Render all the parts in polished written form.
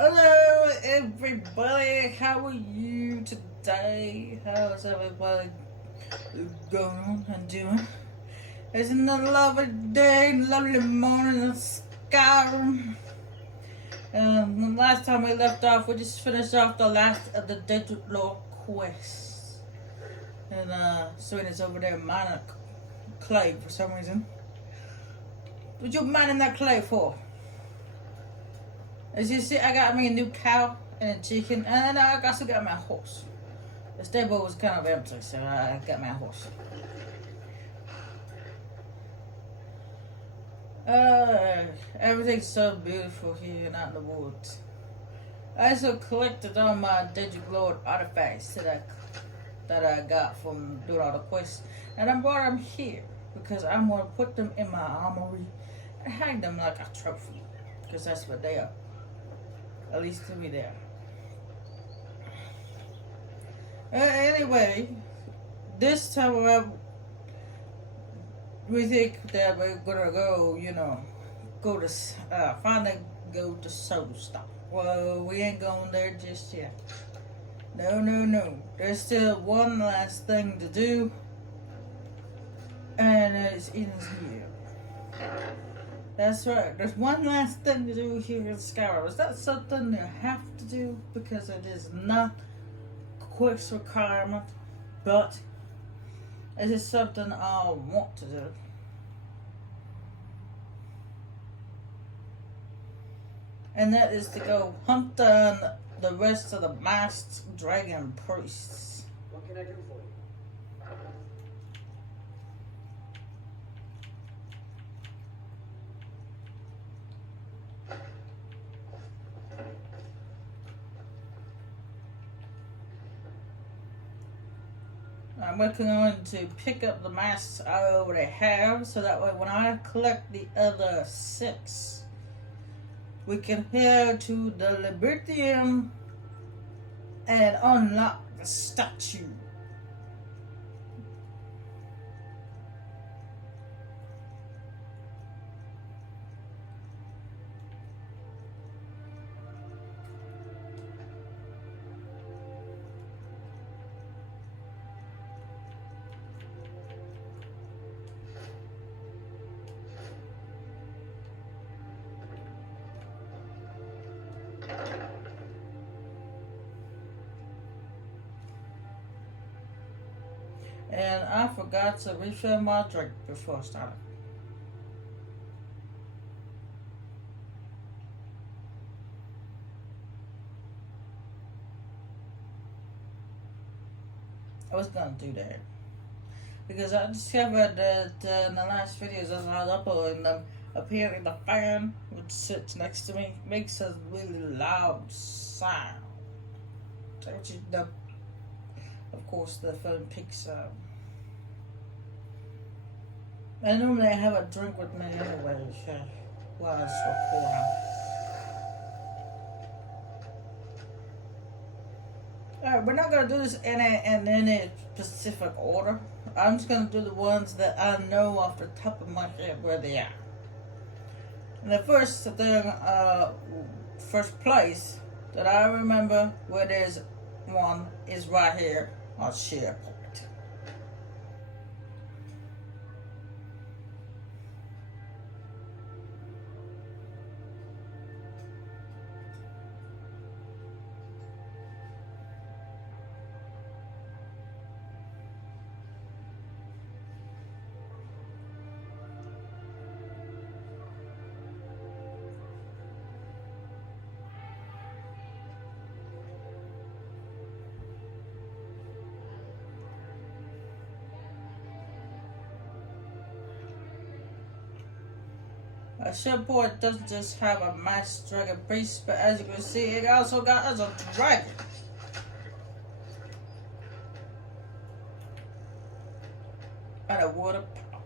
Hello, everybody. How are you today? How's everybody going on and doing? It's another lovely day, lovely morning in Skyrim. The last time we left off, we just finished off the last of the Desert Lord quests. And Serena's over there mining clay for some reason. What you mining that clay for? As you see, I got me a new cow and a chicken, and I also got my horse. The stable was kind of empty, so I got my horse. Everything's so beautiful here out in the woods. I also collected all my Desert Lord artifacts that I got from doing all the quests, and I brought them here because I'm going to put them in my armory and hang them like a trophy, because that's what they are. At least to me there. Anyway, this time around, we think that we're gonna go, finally go to Soulstone. Well, we ain't going there just yet. No. There's still one last thing to do, and it's in here. That's right. There's one last thing to do here in Skyrim. Is that something you have to do? Because it is not a quest requirement, but it is something I want to do. And that is to go hunt down the rest of the masked dragon priests. What can I do for you? I'm going to pick up the masks I already have, so that way when I collect the other 6, we can head to the Libertium and unlock the statue. And I forgot to refill my drink before I started. I was gonna do that because I discovered that in the last videos as I was uploading them, apparently the fan which sits next to me makes a really loud sound. Of course, the phone picks up. And normally I have a drink with me anyway, while I was recording. Alright, we're not going to do this in any specific order. I'm just going to do the ones that I know off the top of my head where they are. And the first thing, first place that I remember where there's one is right here on SharePoint. A SharePoint doesn't just have a masked dragon priest, but as you can see, it also got us a dragon. And a water power.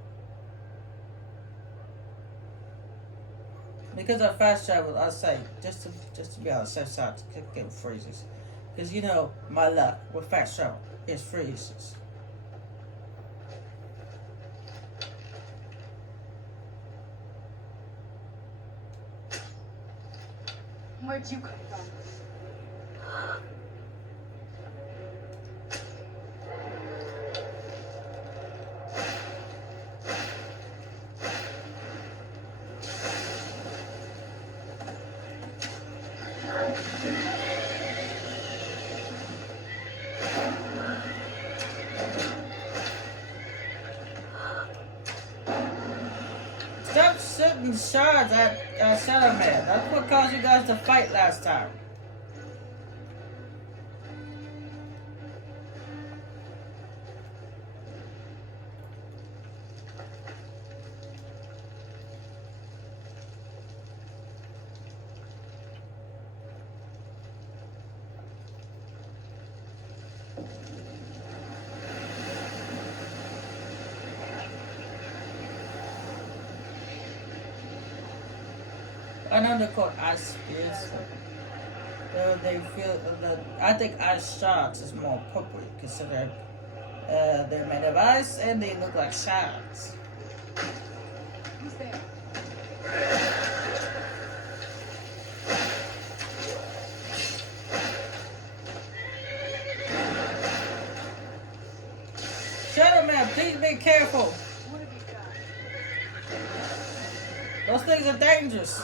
Because I fast travel, I say just to be on the safe side to get freezes. Because my luck with fast travel is freezes. Where'd you come from? Stop shooting shots at Shadow Man. That's what caused you guys to fight last time. I know they're called ice spears. They feel that I think ice shots is more appropriate considering they're made of ice and they look like shots. Who's there? Shadow Man, please be careful. What have you got? Those things are dangerous.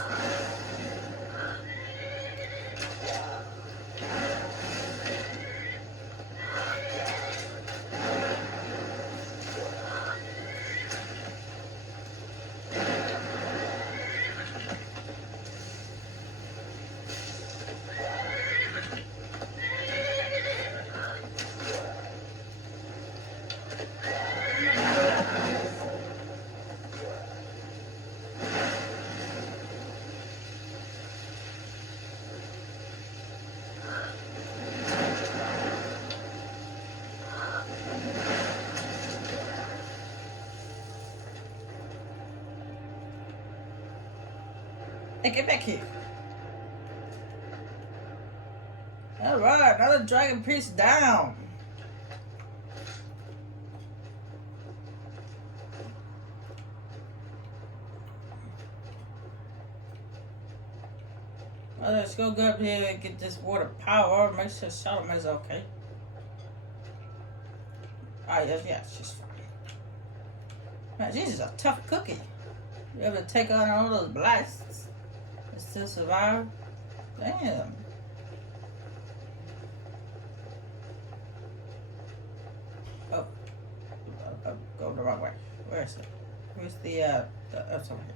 Hey, get back here. Alright, another dragon piece down. Well, let's go up here and get this water power. Make sure Shadow Man's okay. Ah, yes, she's fine. Man, she's just a tough cookie. You able to take on all those blasts and still survive? Damn. Oh, go the wrong way. Where is it? Where's the it's over here.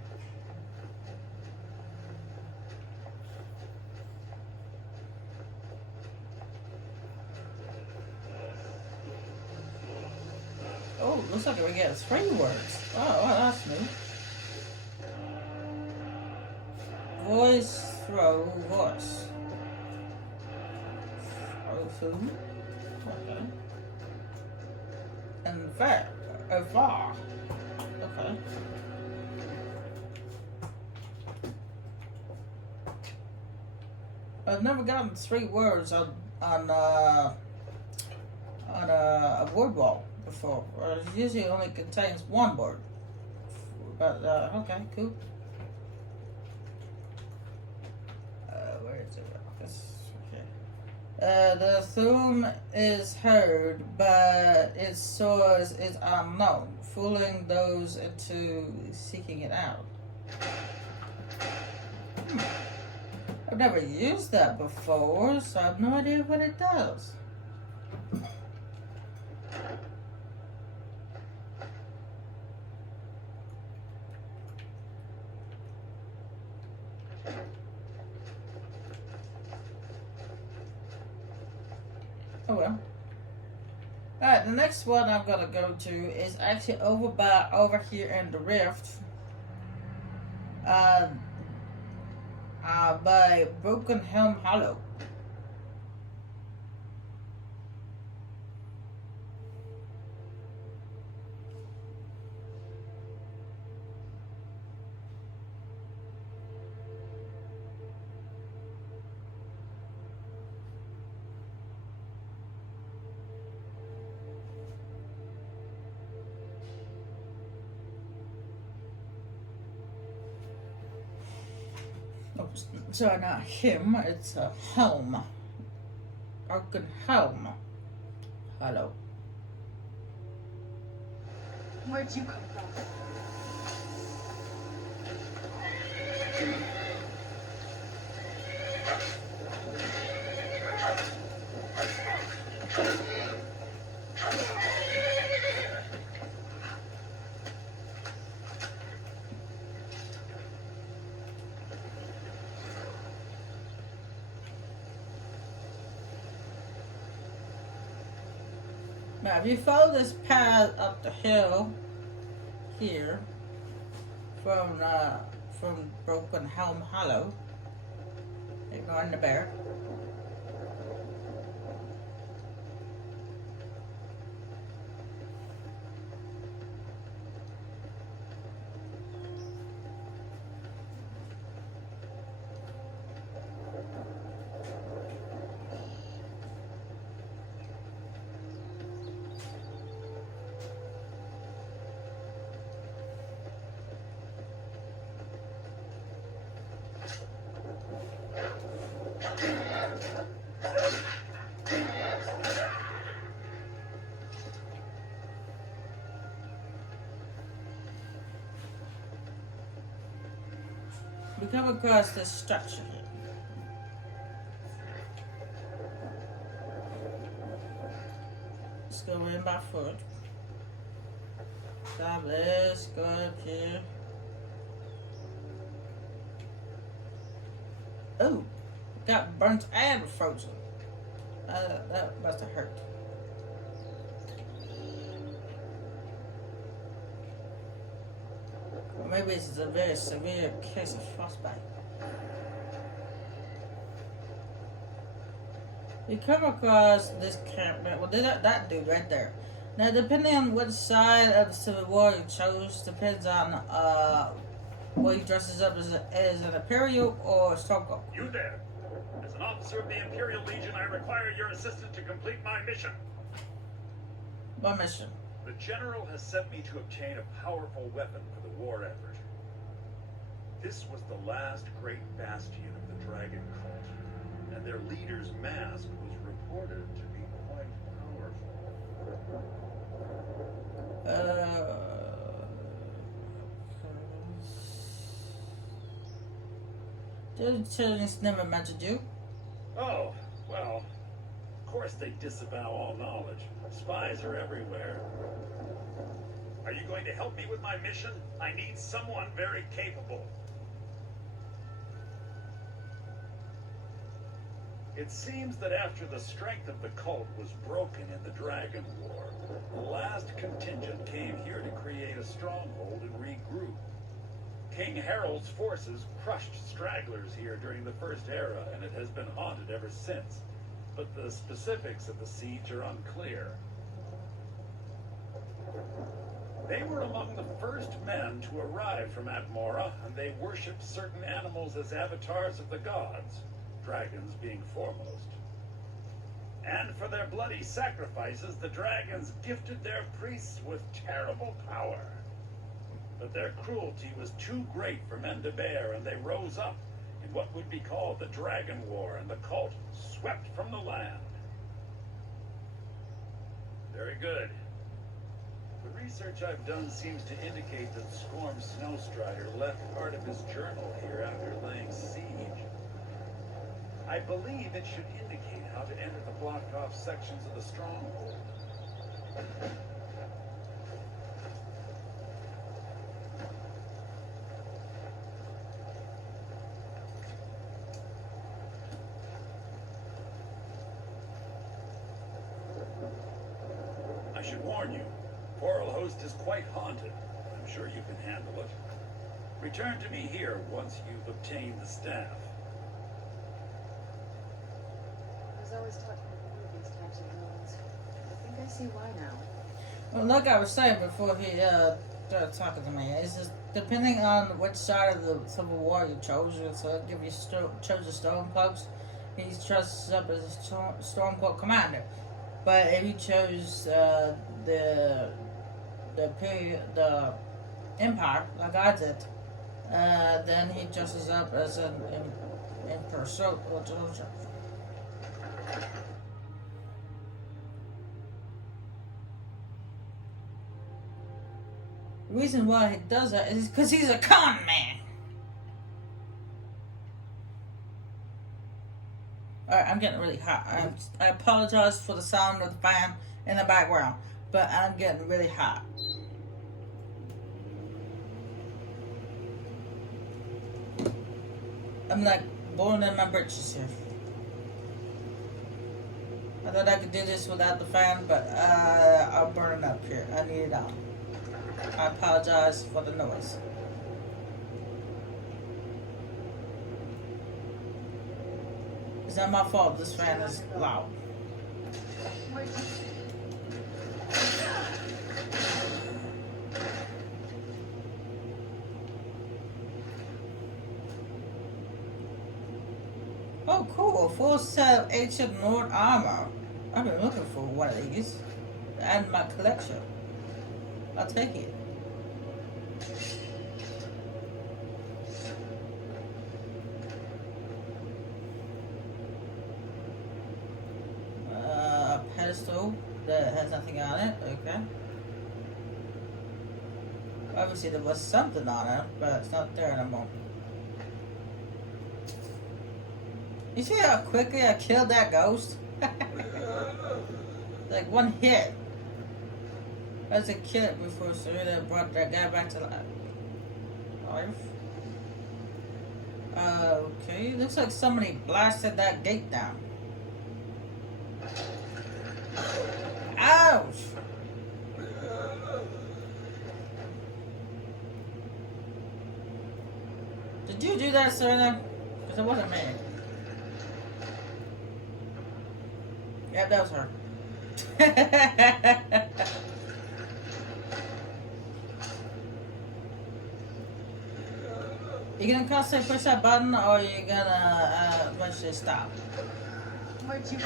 Oh, looks like we get 3 words. Oh, well, that's new. Voice, throw, voice. Throw food. Okay. In fact, far. Okay. I've never gotten 3 words on a word wall before. It usually only contains 1 word. But okay, cool. Where is it? Okay. The thum is heard, but its source is unknown, fooling those into seeking it out. I've never used that before, so I have no idea what it does. Oh well. Alright, the next one I'm gonna go to is actually over here in the Rift. By Broken Helm Hollow. So not him, it's a helm. Broken helm. Hello. Where'd you come from? Now, if you follow this path up the hill here from Broken Helm Hollow, ignoring the bear. We come across this structure here. Let's go in by foot. Stop, let's go up here. Oh, got burnt and frozen. That must have hurt. Or maybe it's a very severe case of frostbite. You come across this campground. Well, that dude right there. Now, depending on which side of the Civil War you chose, depends on what he dresses up as an Imperial or a Stormcloak. You there. As an officer of the Imperial Legion, I require your assistance to complete my mission. What mission? The General has sent me to obtain a powerful weapon for the war effort. This was the last great bastion of the Dragon Cult, and their leader's mask was reported to be quite powerful. Did Children's never mentioned you? Oh, well, of course they disavow all knowledge. Spies are everywhere. Are you going to help me with my mission? I need someone very capable. It seems that after the strength of the cult was broken in the Dragon War, the last contingent came here to create a stronghold and regroup. King Harold's forces crushed stragglers here during the First Era, and it has been haunted ever since. But the specifics of the siege are unclear. They were among the first men to arrive from Atmora, and they worshipped certain animals as avatars of the gods, dragons being foremost. And for their bloody sacrifices, the dragons gifted their priests with terrible power. But their cruelty was too great for men to bear, and they rose up in what would be called the Dragon War, and the cult swept from the land. Very good. The research I've done seems to indicate that Scorm Snowstrider left part of his journal here after laying siege. I believe it should indicate how to enter the blocked off sections of the stronghold. I should warn you, Foralhost is quite haunted. I'm sure you can handle it. Return to me here once you've obtained the staff. I was always taught to avoid these types of villains. I think I see why now. Well, like I was saying before he started talking to me, it's just depending on which side of the Civil War you chose. So if you chose the Stormcloaks, he's dressed up as a Stormcloak commander. But if you chose the Empire, like I did, then he dresses up as an And pursue or children. The reason why he does that is because he's a con man. Alright, I'm getting really hot. I apologize for the sound of the fan in the background, but I'm getting really hot. I'm like blowing in my britches here. I thought I could do this without the fan, but I'm burning up here. I need it out. I apologize for the noise. It's not my fault this fan is loud. Oh, cool. Full set of ancient Lord armor. I've been looking for one of these. To add to my collection. I'll take it. A pedestal that has nothing on it. Okay. Obviously there was something on it, but it's not there anymore. You see how quickly I killed that ghost? Like one hit. I had to kill it before Serena brought that guy back to life. Okay, looks like somebody blasted that gate down. Ouch! Did you do that, Serena? Because it wasn't me. Yep, that was her. You gonna constantly push that button, or you gonna eventually stop? Where'd you...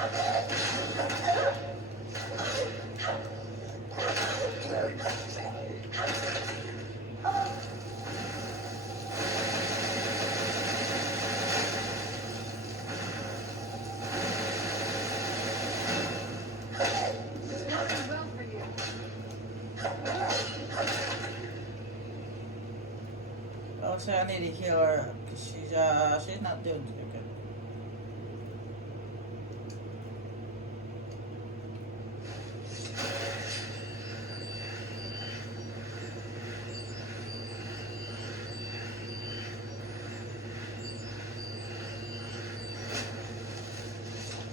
So I need to heal her because she's not doing too good.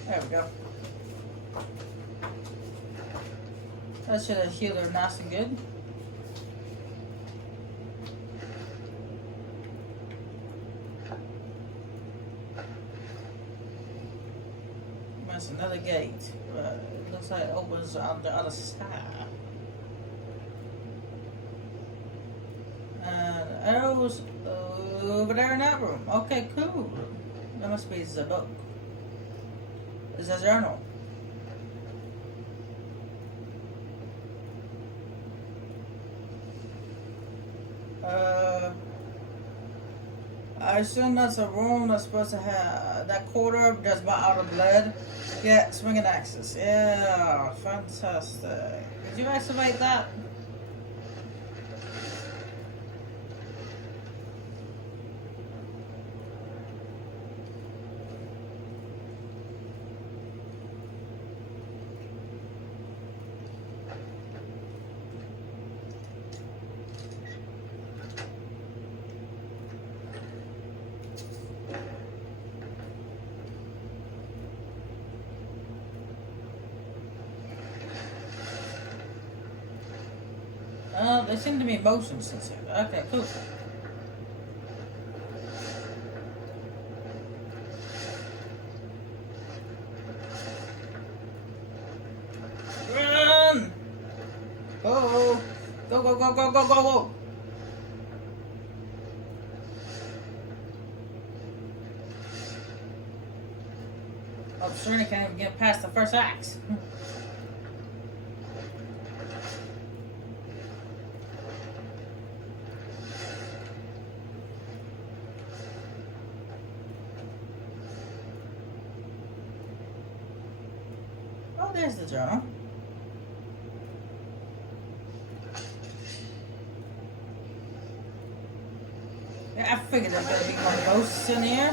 There we go. That should have healed her nice and good. That's another gate, but it looks like it opens on the other side. And arrows over there in that room. Okay, cool. That must be the book. It's a journal. I assume that's a room that's supposed to have that quarter that's out of blood. Yeah, swinging axes. Yeah, fantastic. Did you activate that? They seem to be motion sensor. Okay, cool. Run! Oh, go, go, go, go, go, go, go! Oh, Serena can't even get past the first axe. Oh, there's the journal. Yeah, I figured there's gonna be more ghosts in here.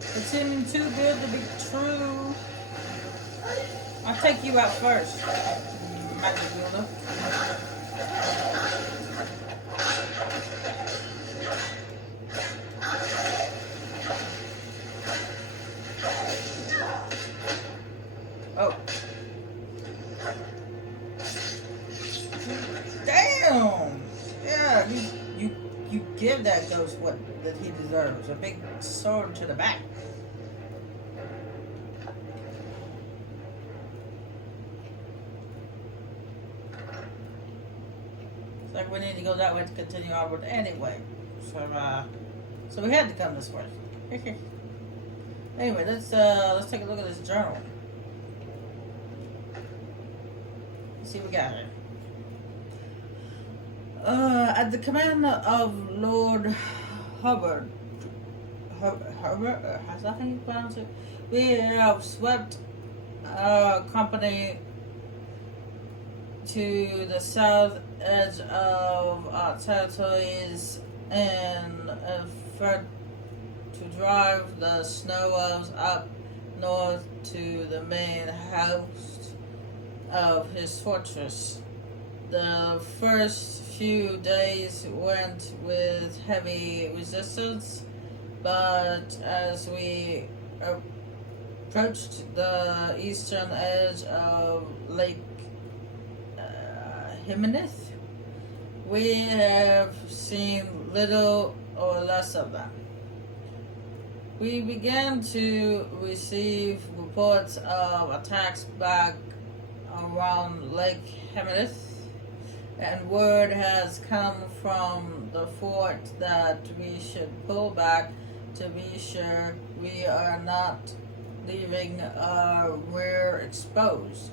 It seemed too good to be true. I'll take you out first, Magic Builder. Oh. Damn! Yeah, you give that ghost what that he deserves. A big sword to the back. It's like we need to go that way to continue onward anyway. So we had to come this way. Anyway, let's take a look at this journal. Let's see what we got here. At the command of Lord Hubbard, how's that how you pronounce it? We have swept our company to the south edge of our territories in an effort to drive the snow elves up north to the main house of his fortress. The first few days went with heavy resistance, but as we approached the eastern edge of Lake Himenith, we have seen little or less of them. We began to receive reports of attacks back around Lake Himenith, and word has come from the fort that we should pull back to be sure we are not leaving our rear exposed.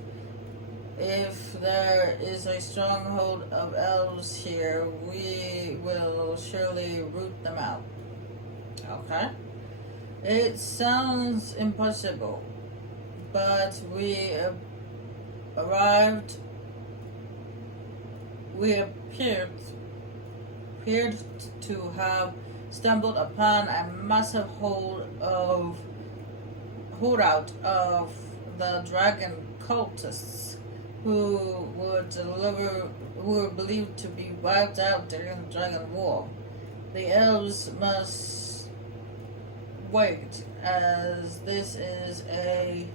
If there is a stronghold of elves here, we will surely root them out. Okay? It sounds impossible, but we appeared to have stumbled upon a massive holdout of the dragon cultists who were believed to be wiped out during the Dragon War. The elves must wait, as this is a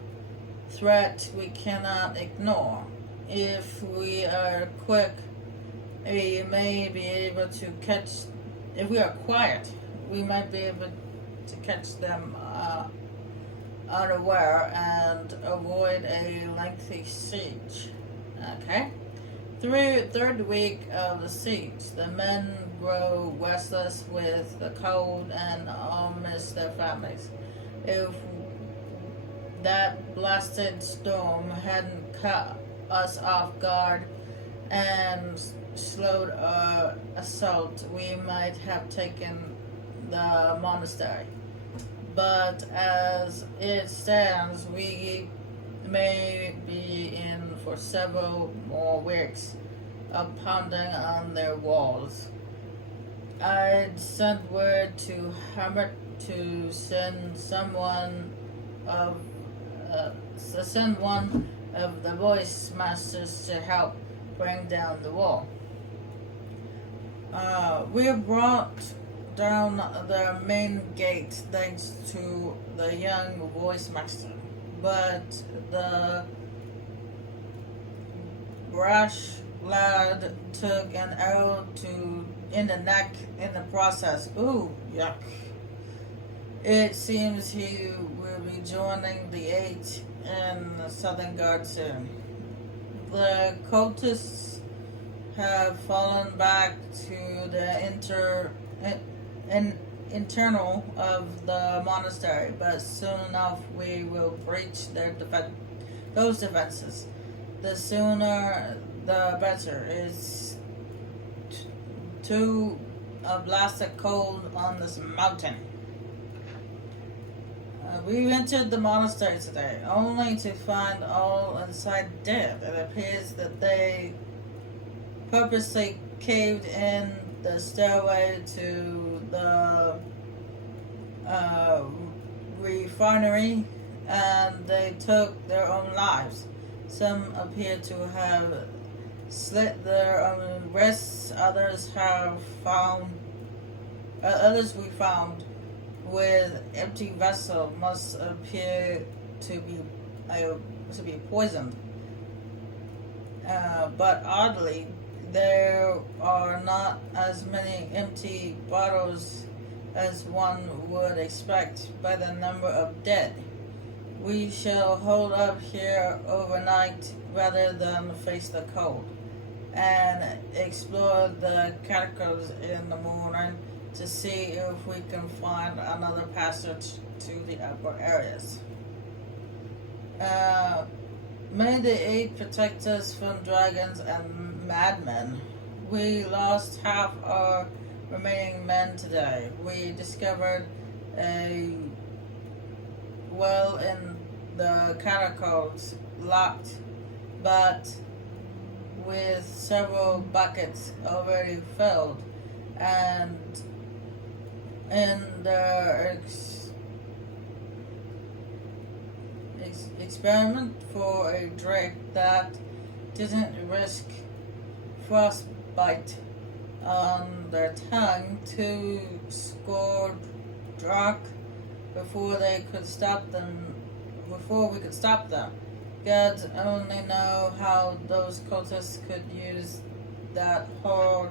threat we cannot ignore. If we are quick, we may be able to catch. If we are quiet, we might be able to catch them unaware and avoid a lengthy siege. Okay? Third week of the siege, the men grow restless with the cold and all miss their families. If that blasted storm hadn't caught us off guard and slowed our assault, we might have taken the monastery. But as it stands, we may be in for several more weeks of pounding on their walls. I'd sent word to Hamlet to send one of the voice masters to help bring down the wall. We brought down the main gate thanks to the young voice master, but the brash lad took an arrow in the neck in the process. Ooh, yuck. It seems he will be joining the 8th in the Southern Guard soon. The cultists have fallen back to the internal of the monastery, but soon enough we will breach those defenses. The sooner the better. It's too blasted cold on this mountain. We entered the monastery today, only to find all inside dead. It appears that they purposely caved in the stairway to the refinery, and they took their own lives. Some appear to have slit their own wrists. Others we found with empty vessel must appear to be poisoned. But oddly, there are not as many empty bottles as one would expect by the number of dead. We shall hold up here overnight rather than face the cold, and explore the catacombs in the morning to see if we can find another passage to the upper areas. May the eight protect us from dragons and madmen. We lost half our remaining men today. We discovered a well in the catacombs, locked, but with several buckets already filled, and in their experiment for a drake that didn't risk frostbite on their tongue to score Drak before we could stop them. Gods only know how those cultists could use that hard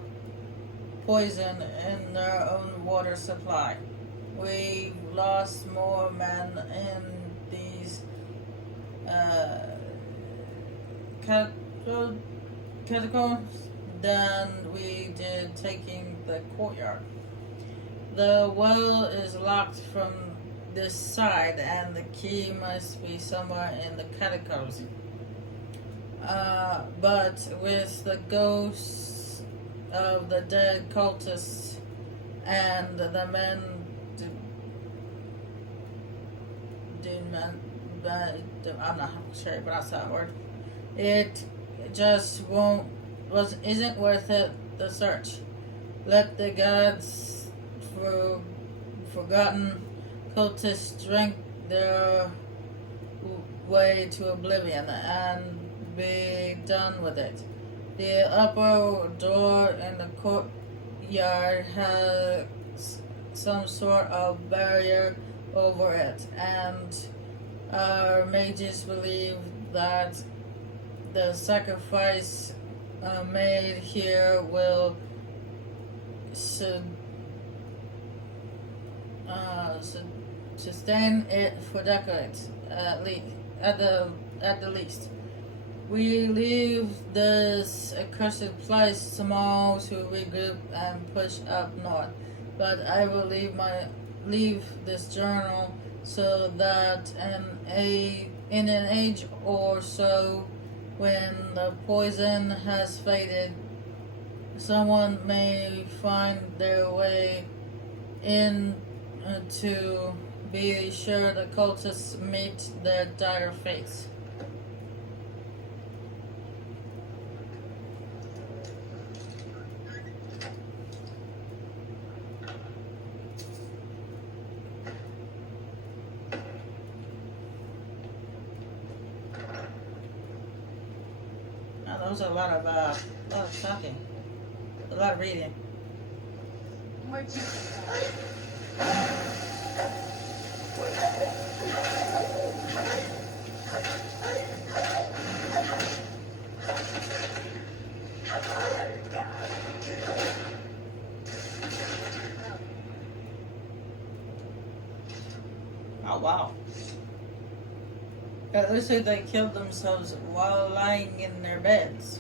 poison in their own water supply. We've lost more men in these catacombs than we did taking the courtyard. The well is locked from this side, and the key must be somewhere in the catacombs. But with the ghosts of the dead cultists and the men, I'm not sure, but that's that word. It just isn't worth it. The search. Let the gods forgotten cultists drink their way to oblivion and be done with it. The upper door in the courtyard has some sort of barrier over it, and our mages believe that the sacrifice made here will sustain it for decades, at the least. We leave this accursed place tomorrow to regroup and push up north, but I will leave this journal so that in an age or so, when the poison has faded, someone may find their way in to be sure the cultists meet their dire fates. Now, those are a lot of talking, a lot of reading. Where'd you Oh wow. It looks like they killed themselves while lying in their beds.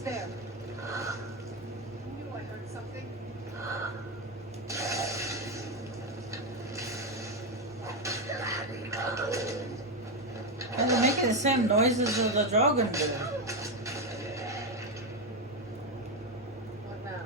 Who's there? I knew I heard something. And they're making the same noises as the dragon do. What now?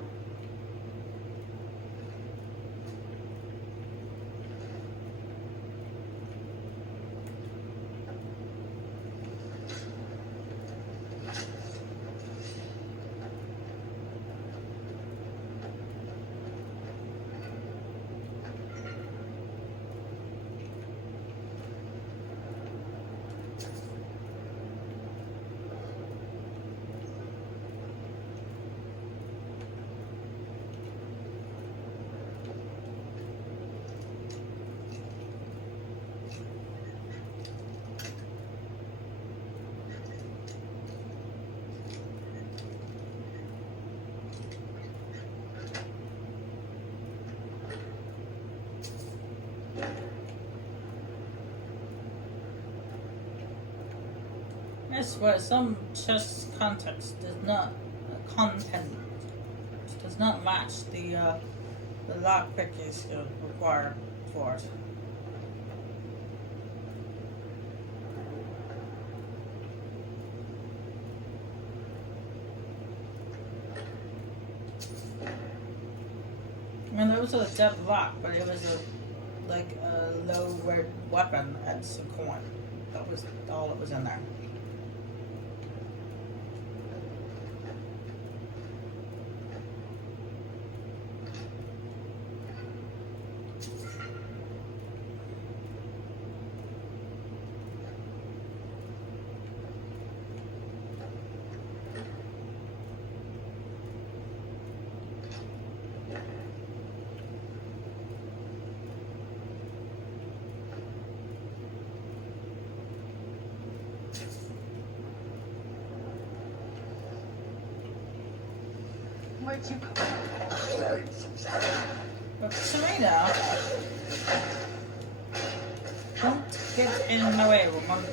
I swear, some chess context content does not match the lockpick is required for it. I mean, there was a dead lock, but it was a low red weapon and some coin. That was all that was in there. Where'd you come from? But Serena, don't get in my way, woman.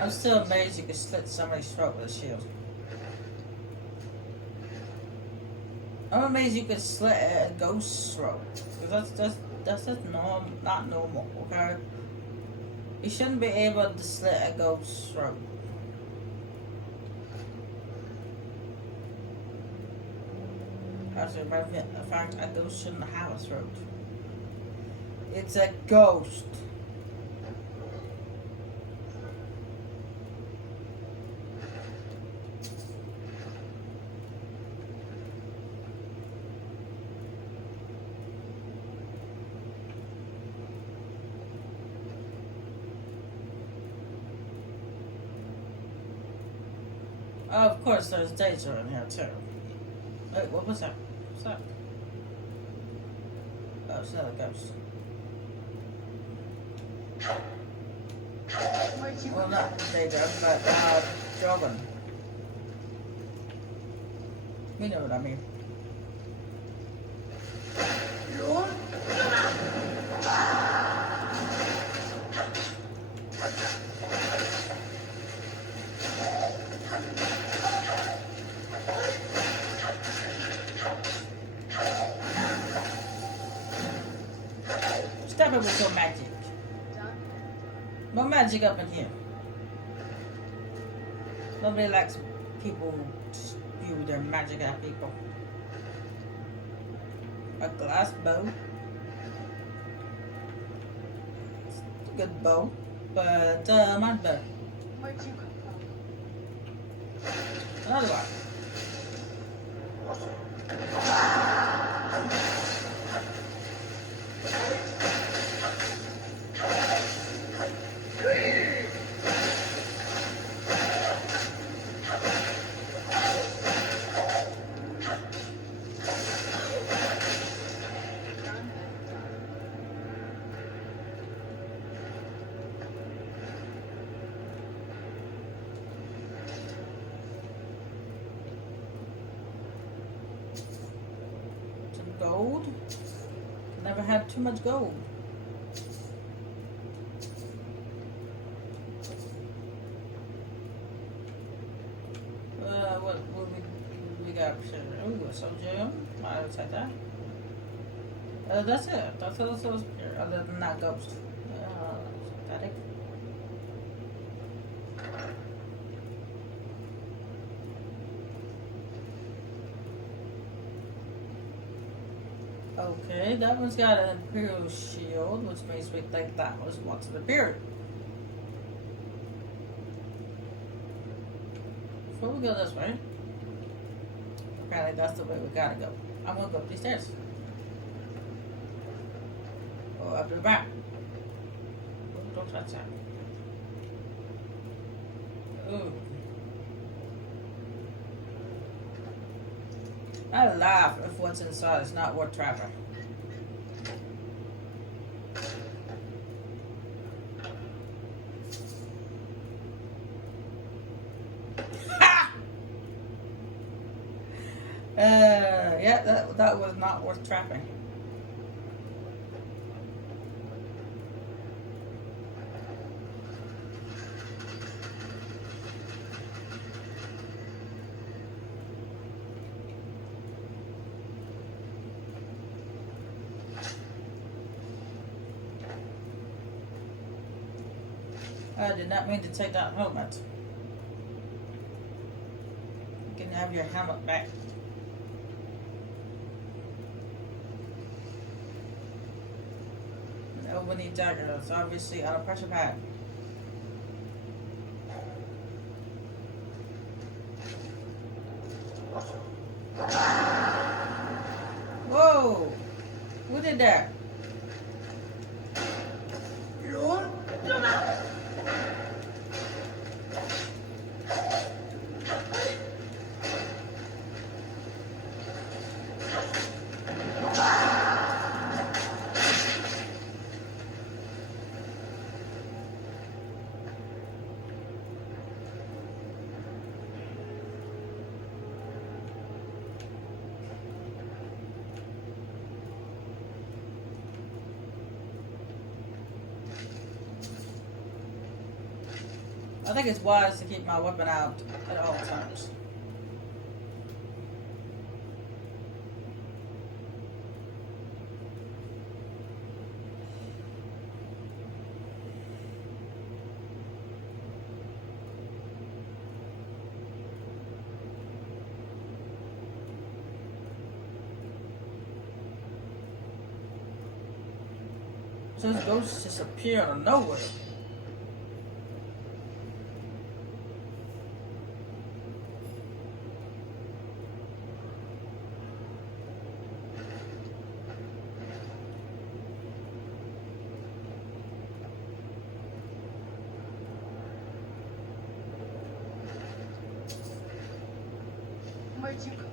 I'm still amazed you could slit somebody's throat with a shield. I'm amazed you could slit a ghost's throat. Because that's just not normal, okay? You shouldn't be able to slit a ghost's throat. As a matter of fact, a ghost shouldn't have a throat. It's a ghost. Oh, of course, there's data in here too. Wait, what was that? What's that? Oh, it's another ghost. Where'd you Well, come not data, but dragon. You know what I mean. Stop it with your magic. Done? No magic up in here. Nobody likes people spew their magic at people. A glass bow. It's a good bow, but mine's better. Where'd you come from? Another one. Gold. Never had too much gold. capture. Ooh, a soldier. I would take that. That's it. That's all that's here. Other than that ghost. Pathetic. Okay, that one's got an Imperial shield, which makes me think that was once an Imperial. Before we go this way, apparently that's the way we gotta go. I'm gonna go up these stairs. Or up to the back. Oh, don't touch that. Ooh. I laugh if what's inside is not worth trapping. Yeah, that was not worth trapping. I did not mean to take that helmet. You can have your helmet back. No, we need daggers, obviously on a pressure pad. Whoa! Who did that? I think it's wise to keep my weapon out at all times. So those ghosts just appear out of nowhere. Where'd you come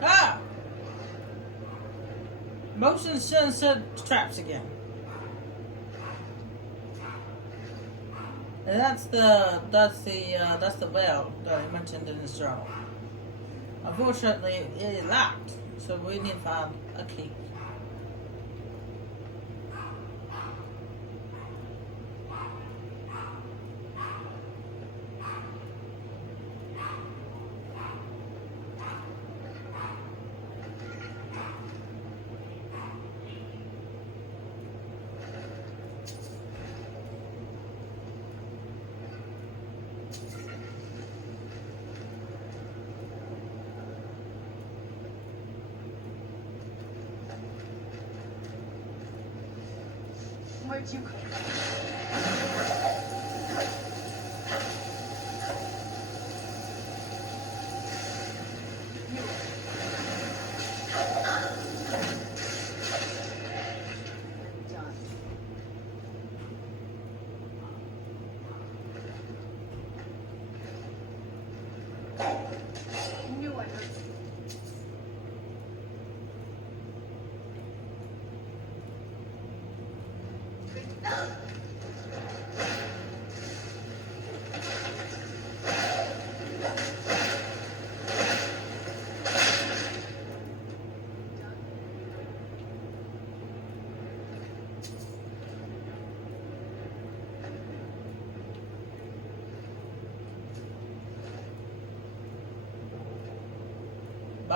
Ah! Motion sensor traps again. And that's the well that I mentioned in this journal. Unfortunately, it is locked, so we need to find a key. Where'd you come done? Knew I heard.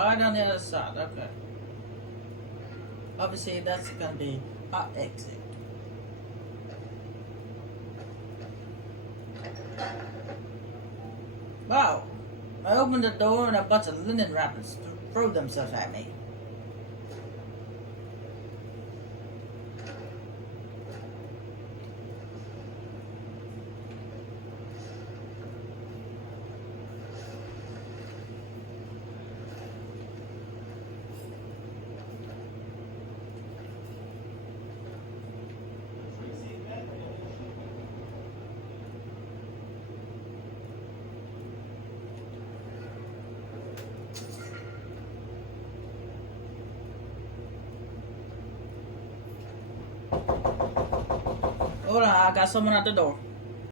Right on the other side, okay. Obviously, that's gonna be our exit. Wow. I opened the door and a bunch of linen wrappers threw themselves at me. Hold on, I got someone at the door.